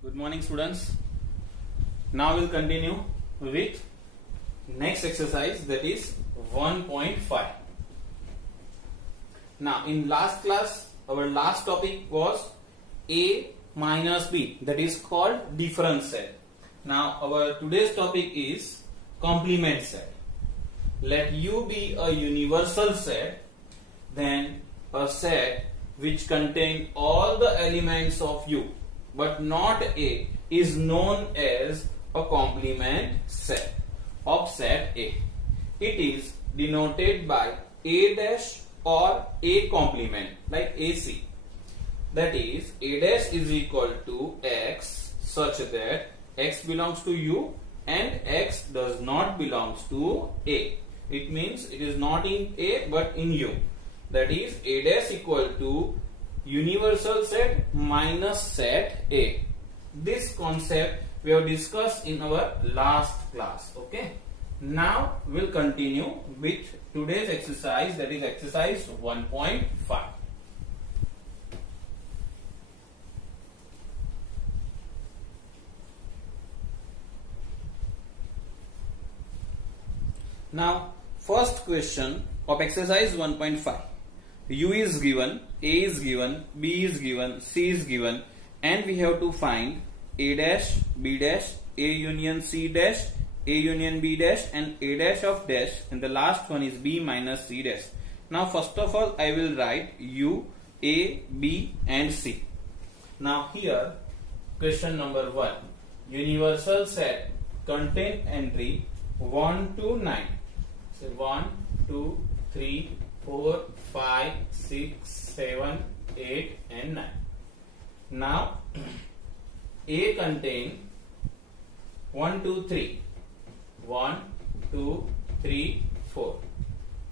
Good morning, students. Now we'll continue with next exercise, that is 1.5. Now in last class our last topic was A minus B, that is called difference set. Now our today's topic is complement set. Let U be a universal set, then a set which contain all the elements of U but not A is known as a complement set of set A. It is denoted by A dash or A complement, like AC. That is, A dash is equal to X such that X belongs to U and X does not belongs to A. It means it is not in A but in U. That is, A dash equal to universal set minus set A. This concept we have discussed in our last class. Okay. Now we'll continue with today's exercise, that is exercise 1.5. Now first question of exercise 1.5. U is given, A is given, B is given, C is given, and we have to find A dash, B dash, A union C dash, A union B dash, and A dash of dash, and the last one is B minus C dash. Now first of all I will write U, A, B and C. Now here question number 1. Universal set contain entry 1 to 9. So 1, 2, 3, 4, 5, 6, 7, 8 and 9. Now A contain 1, 2, 3. 1, 2, 3, 4.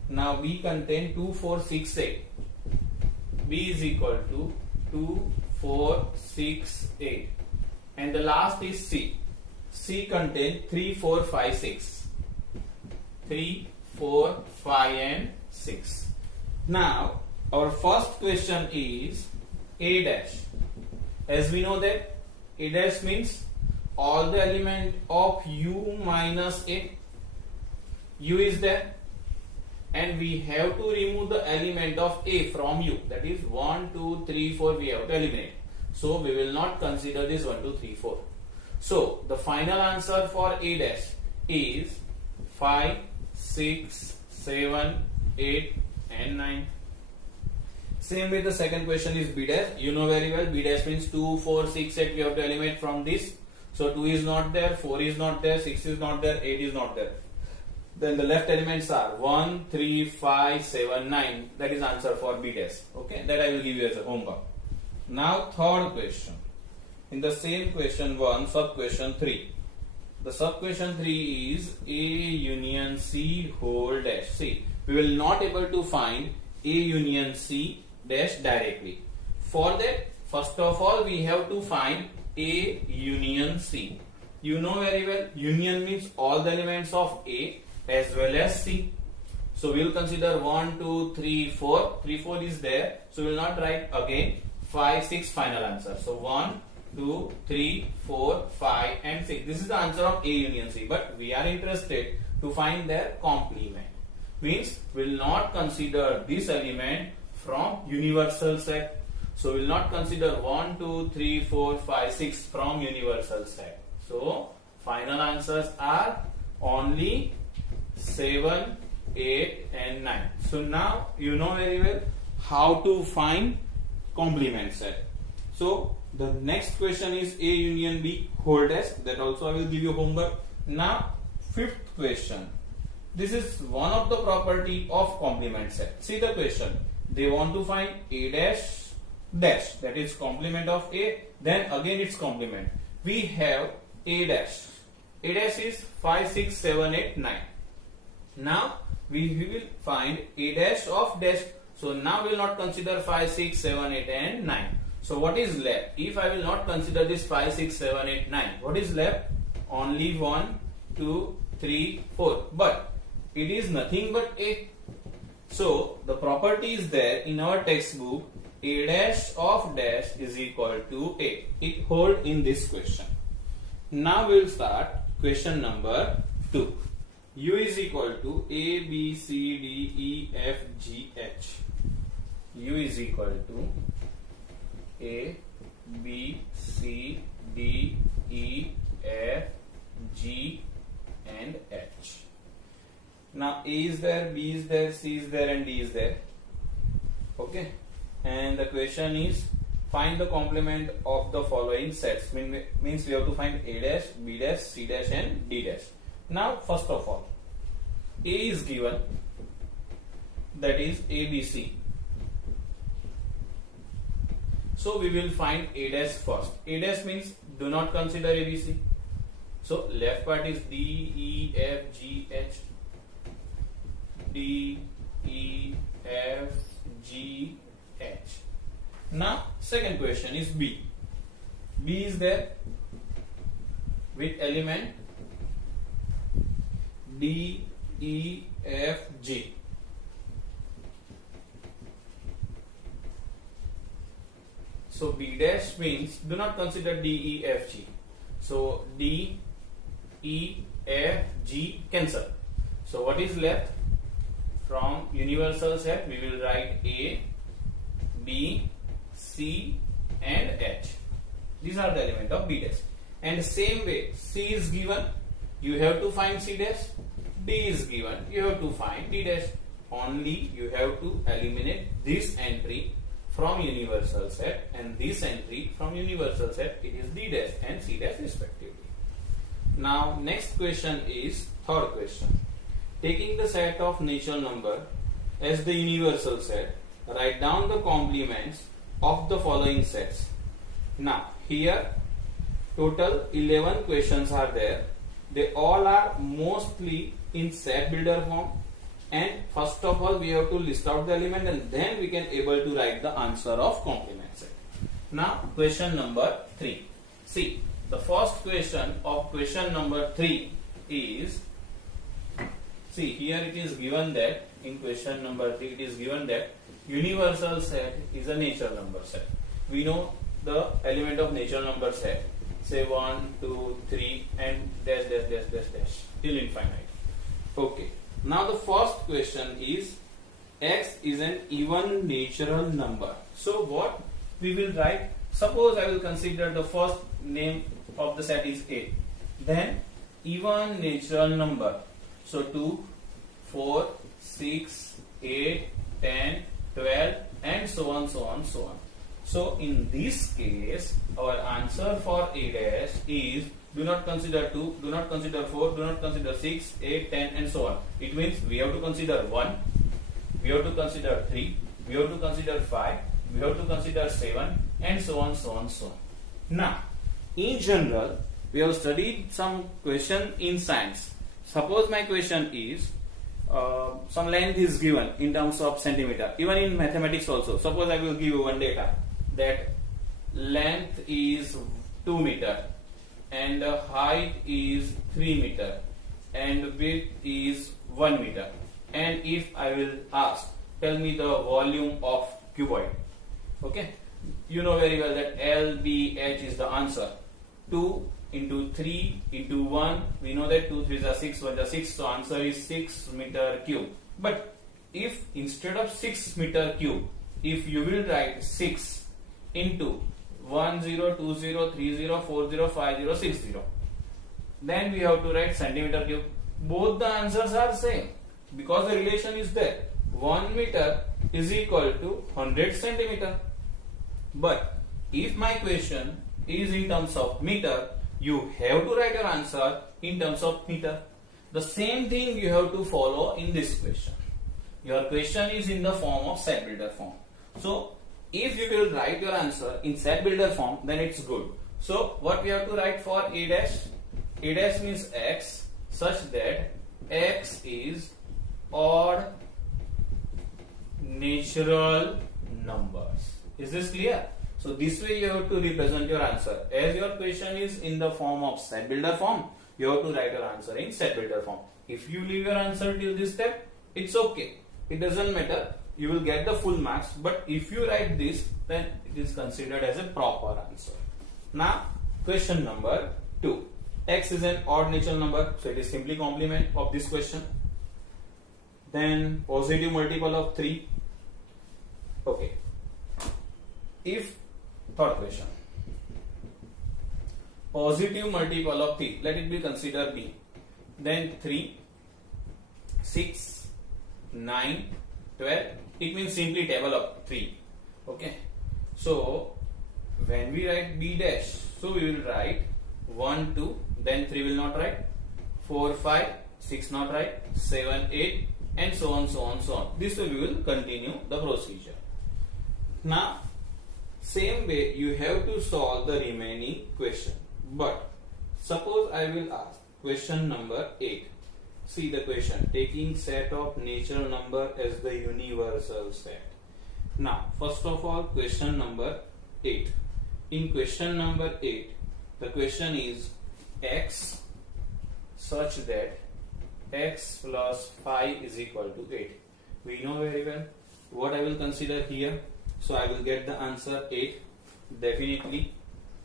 Now B contain 2, 4, 6, 8. B is equal to 2, 4, 6, 8. And the last is C. C contain 3, 4, 5, 6. 3, 4, 5 and 6. Now our first question is A dash. As we know that A dash means all the element of U minus A. U is there and we have to remove the element of A from U, that is 1, 2, 3, 4 we have to eliminate. So we will not consider this 1, 2, 3, 4. So the final answer for A dash is 5, 6, 7, 8 and 9. Same with the second question is B dash. You know very well B dash means 2, 4, 6, 8 we have to eliminate from this. So 2 is not there, 4 is not there, 6 is not there, 8 is not there. Then the left elements are 1, 3, 5, 7, 9. That is answer for B dash. Okay, that I will give you as a homework. Now third question. In the same question 1, sub question 3. The sub question 3 is A union C whole dash. See, we will not able to find A union C dash directly. For that, first of all we have to find A union C. You know very well, union means all the elements of A as well as C. So we will consider 1, 2, 3, 4. 3, 4 is there. So we will not write again 5, 6 final answer. So 1, 2, 3, 4, 5 and 6. This is the answer of A union C. But we are interested to find their complement. Means we will not consider this element from universal set. So we will not consider 1, 2, 3, 4, 5, 6 from universal set. So final answers are only 7, 8 and 9. So now you know very well how to find complement set. So the next question is A union B whole dash. That also I will give you homework. Now fifth question. This is one of the property of complement set. See the question. They want to find A dash dash, that is complement of A, then again its complement. We have A dash. A dash is 5, 6, 7, 8, 9. Now we will find A dash of dash. So now we will not consider 5, 6, 7, 8 and 9. So what is left? If I will not consider this 5, 6, 7, 8, 9, what is left? Only 1, 2, 3, 4. But it is nothing but A. So the property is there in our textbook. A dash of dash is equal to A. It hold in this question. Now we will start question number 2. U is equal to A, B, C, D, E, F, G, H. U is equal to A, B, C, D, E, F, G, and H. Now A is there, B is there, C is there, and D is there. Okay. And the question is, find the complement of the following sets. Means we have to find A dash, B dash, C dash, and D dash. Now, first of all, A is given, that is ABC. So we will find A dash first. A dash means do not consider ABC. So left part is D, E, F, G, H. D, E, F, G, H. Now second question is B. B is there with element D, E, F, G. So B dash means do not consider D, E, F, G. So D, E, F, G cancel. So what is left? From universal set we will write A, B, C, and H. These are the elements of B dash. And same way, C is given, you have to find C dash. D is given, you have to find D dash. Only you have to eliminate this entry from universal set and this entry from universal set. It is D dash and C dash respectively. Now next question is third question. Taking the set of natural number as the universal set, write down the complements of the following sets. Now here total 11 questions are there. They all are mostly in set builder form, and first of all we have to list out the element and then we can able to write the answer of complement set. Now question number 3. See, the first question of question number 3 is, see here it is given that in question number 3 it is given that universal set is a natural number set. We know the element of natural number set, say 1, 2, 3 and dash dash dash dash dash till infinite. Okay. Now the first question is, x is an even natural number. So what we will write? Suppose I will consider the first name of the set is A. Then even natural number. So 2, 4, 6, 8, 10, 12 and so on, so on, so on. So in this case, our answer for A dash is do not consider 2, do not consider 4, do not consider 6, 8, 10 and so on. It means we have to consider 1, we have to consider 3, we have to consider 5, we have to consider 7 and so on, so on, so on. Now, in general, we have studied some question in science. Suppose my question is, some length is given in terms of centimeter. Even in mathematics also, suppose I will give you one data that length is 2 meter and the height is 3 meter and width is 1 meter, and if I will ask, tell me the volume of cuboid. Okay, you know very well that LBH is the answer. 2 into 3 into 1, we know that 2 3s are 6, 1 is 6, so answer is 6 meter cube. But if instead of 6 meter cube, if you will write 6 into 10, 20, 30, 40, 50, 60, then we have to write centimeter cube. Both the answers are same because the relation is there. 1 meter is equal to 100 centimeter. But if my question is in terms of meter, you have to write your answer in terms of meter. The same thing you have to follow in this question. Your question is in the form of set builder form. So if you will write your answer in set builder form, then it's good. So what we have to write for A dash? A dash means x such that x is odd natural numbers. Is this clear? So this way you have to represent your answer. As your question is in the form of set builder form, you have to write your answer in set builder form. If you leave your answer till this step, it's okay. it doesn't matter. You will get the full marks. But if you write this, then it is considered as a proper answer. Now, question number 2. X is an odd natural number, so it is simply complement of this question. Then positive multiple of 3. Okay. If third question, positive multiple of 3, let it be considered B. Then 3, 6, 9, 12. It means simply table of 3. Okay. So when we write B dash, so we will write 1, 2, then 3 will not write, 4, 5, 6 not write, 7, 8, and so on, so on, so on. This way we will continue the procedure. Now, same way you have to solve the remaining question. But suppose I will ask question number 8. See the question, taking set of natural number as the universal set. Now, first of all, question number 8. In question number 8, the question is x such that x plus 5 is equal to 8. We know very well what I will consider here. So I will get the answer 8. Definitely,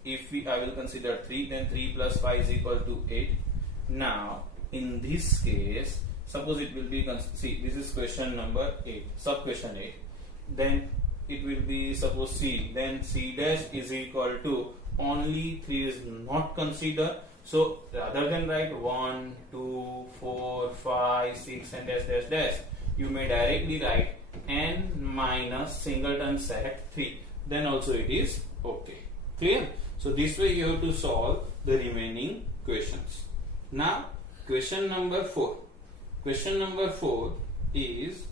if I will consider 3, then 3 plus 5 is equal to 8. Now, in this case, suppose it will be, see, this is question number 8, sub question 8. Then it will be, suppose C, then C dash is equal to, only 3 is not considered. So rather than write 1, 2, 4, 5, 6 and dash dash dash, you may directly write n minus singleton set 3. Then also it is okay. Clear? So this way you have to solve the remaining questions. Now question number 4. Question number 4 is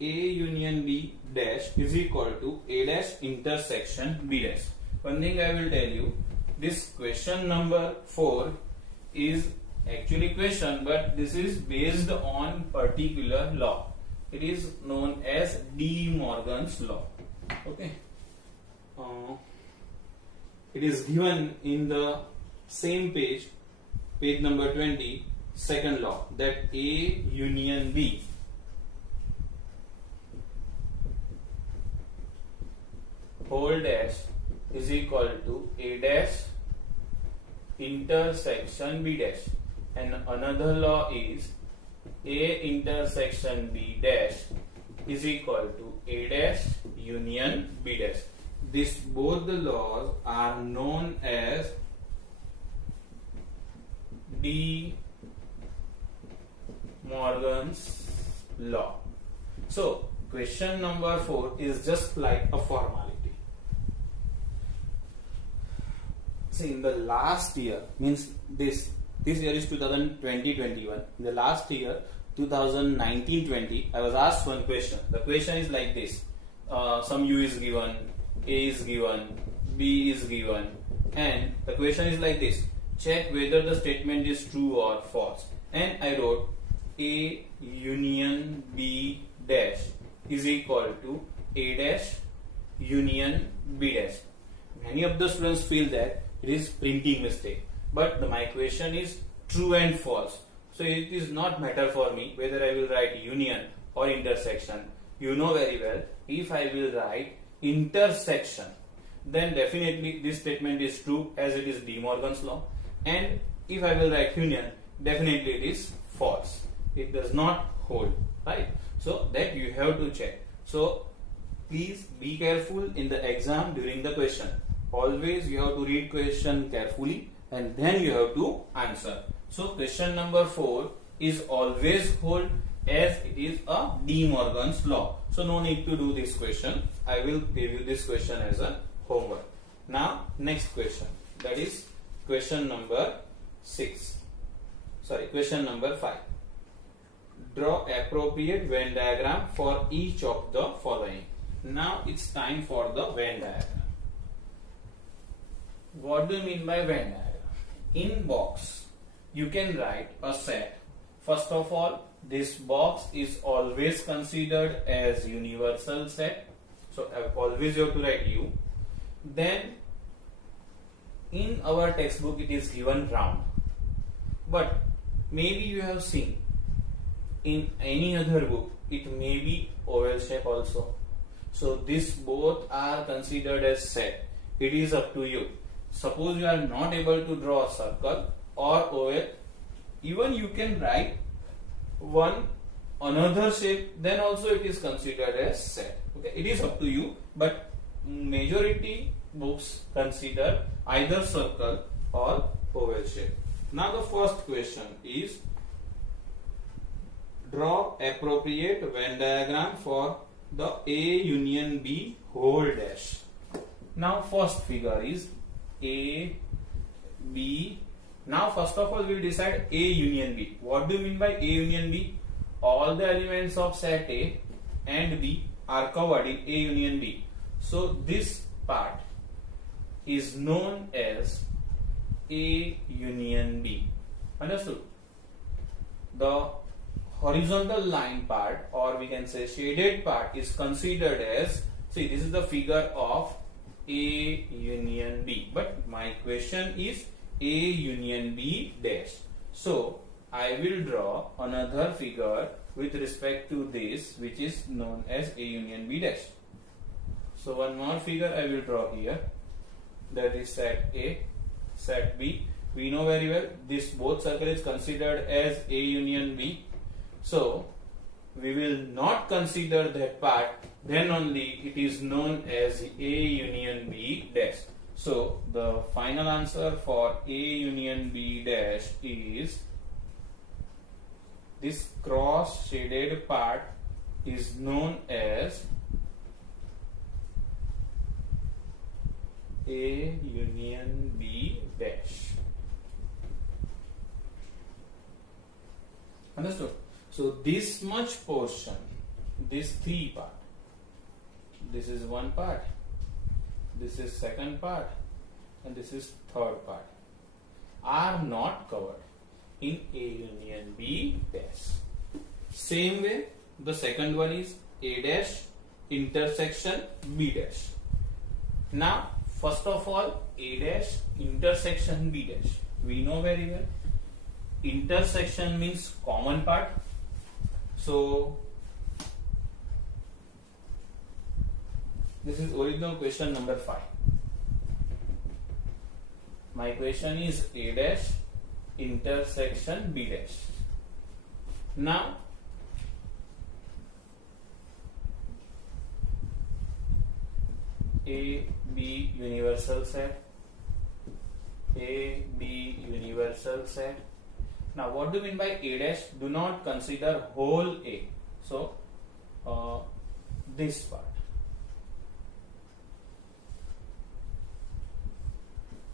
A union B dash is equal to A dash intersection B dash. One thing I will tell you, this question number 4 is actually question, but this is based on particular law. It is known as De Morgan's law. Okay. It is given in the same page, page number 20, second law, that A union B whole dash is equal to A dash intersection B dash, and another law is A intersection B dash is equal to A dash union B dash. This both the laws are known as De Morgan's law. So question number 4 is just like a formality. See, in the last year, means this year is 2020-21. In the last year, 2019-20, I was asked one question. The question is like this: some U is given, A is given, B is given, and the question is like this: check whether the statement is true or false. And I wrote A union B dash is equal to A dash union B dash. Many of the students feel that it is printing mistake, but my question is true and false. So it is not matter for me whether I will write union or intersection. You know very well, if I will write intersection, then definitely this statement is true as it is De Morgan's law. And if I will write union, definitely it is false. It does not hold, right? So that you have to check. So please be careful in the exam during the question. Always you have to read question carefully and then you have to answer. So question number 4 is always hold as it is a De Morgan's law. So no need to do this question. I will give you this question as a homework. Now next question, that is question number 6. Sorry, question number 5. Draw appropriate Venn diagram for each of the following. Now it's time for the Venn diagram. What do you mean by Venn diagram? In box, you can write a set. First of all, this box is always considered as universal set. So always you have to write U. Then in our textbook it is given round. But maybe you have seen in any other book it may be oval shape also. So this both are considered as set. It is up to you. Suppose you are not able to draw a circle or oval, even you can write one another shape, then also it is considered as set. Okay, it is up to you, but majority books consider either circle or oval shape. Now the first question is, draw appropriate Venn diagram for the A union B whole dash. Now first figure is A, B. Now first of all we will decide A union B. What do you mean by A union B? All the elements of set A and B are covered in A union B. So this part is known as A union B. Understood? The horizontal line part, or we can say shaded part, is considered as, see, this is the figure of A union B, but my question is A union B dash. So I will draw another figure with respect to this, which is known as A union B dash. So one more figure I will draw here, that is set A, set B. We know very well this both circle is considered as A union B. So we will not consider that part, then only it is known as A union B dash. So the final answer for A union B dash is this cross shaded part is known as A union B dash. Understood? So this much portion, this three part, this is one part, this is second part, and this is third part, are not covered in A union B dash. Same way, the second one is A dash intersection B dash. Now, first of all, A dash intersection B dash. We know very well. Intersection means common part. So, this is original question number 5. My question is A dash intersection B dash. Now, A, B universal set, A, B universal set. Now what do you mean by A dash? Do not consider whole A. So this part.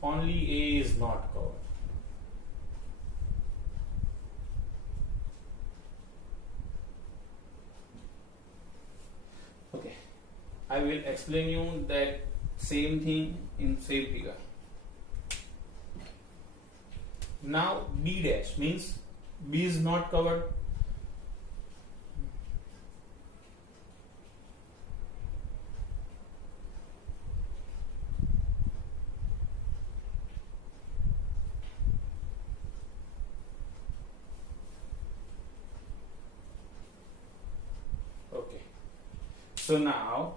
Only A is not covered. Okay. I will explain you that same thing in same figure. Now B dash means B is not covered. Okay. So now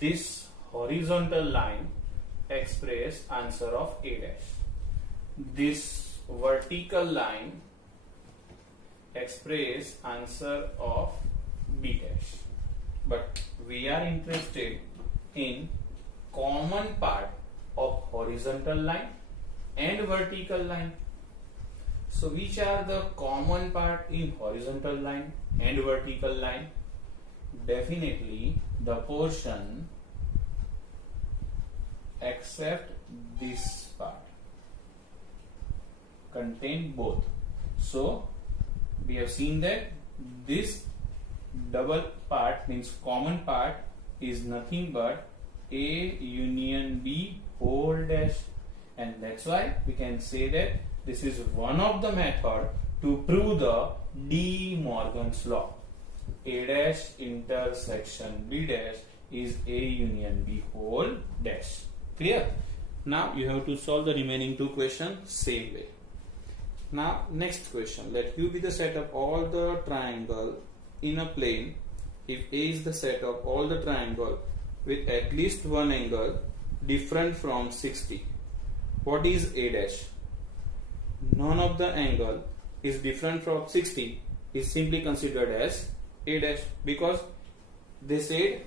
this horizontal line express answer of A dash. This vertical line express answer of B dash. But we are interested in common part of horizontal line and vertical line. So which are the common part in horizontal line and vertical line? Definitely the portion except this part contain both. So we have seen that this double part means common part is nothing but A union B whole dash, and that's why we can say that this is one of the method to prove the De Morgan's law. A dash intersection B dash is A union B whole dash. Clear? Now you have to solve the remaining two questions same way. Now next question, let U be the set of all the triangle in a plane, if A is the set of all the triangle with at least one angle different from 60, what is A dash? None of the angle is different from 60 is simply considered as A dash, because they said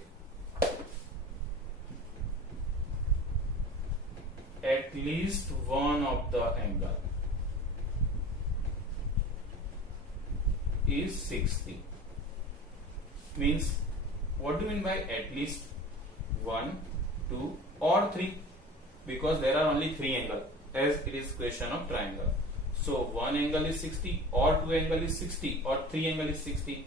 at least one of the angle is 60. Means, what do you mean by at least 1, 2 or 3? Because there are only 3 angles, as it is question of triangle. So 1 angle is 60 or 2 angle is 60 or 3 angle is 60.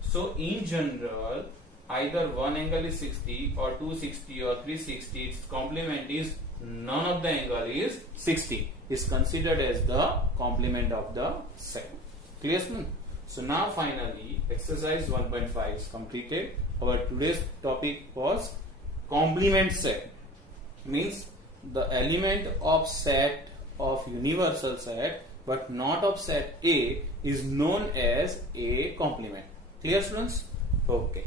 So in general, either 1 angle is 60 or 260 or 360, its complement is none of the angle is 60, is considered as the complement of the set. Clear, student? So now finally exercise 1.5 is completed. Our today's topic was complement set. Means the element of set of universal set but not of set A is known as a complement. Clear, students? Okay.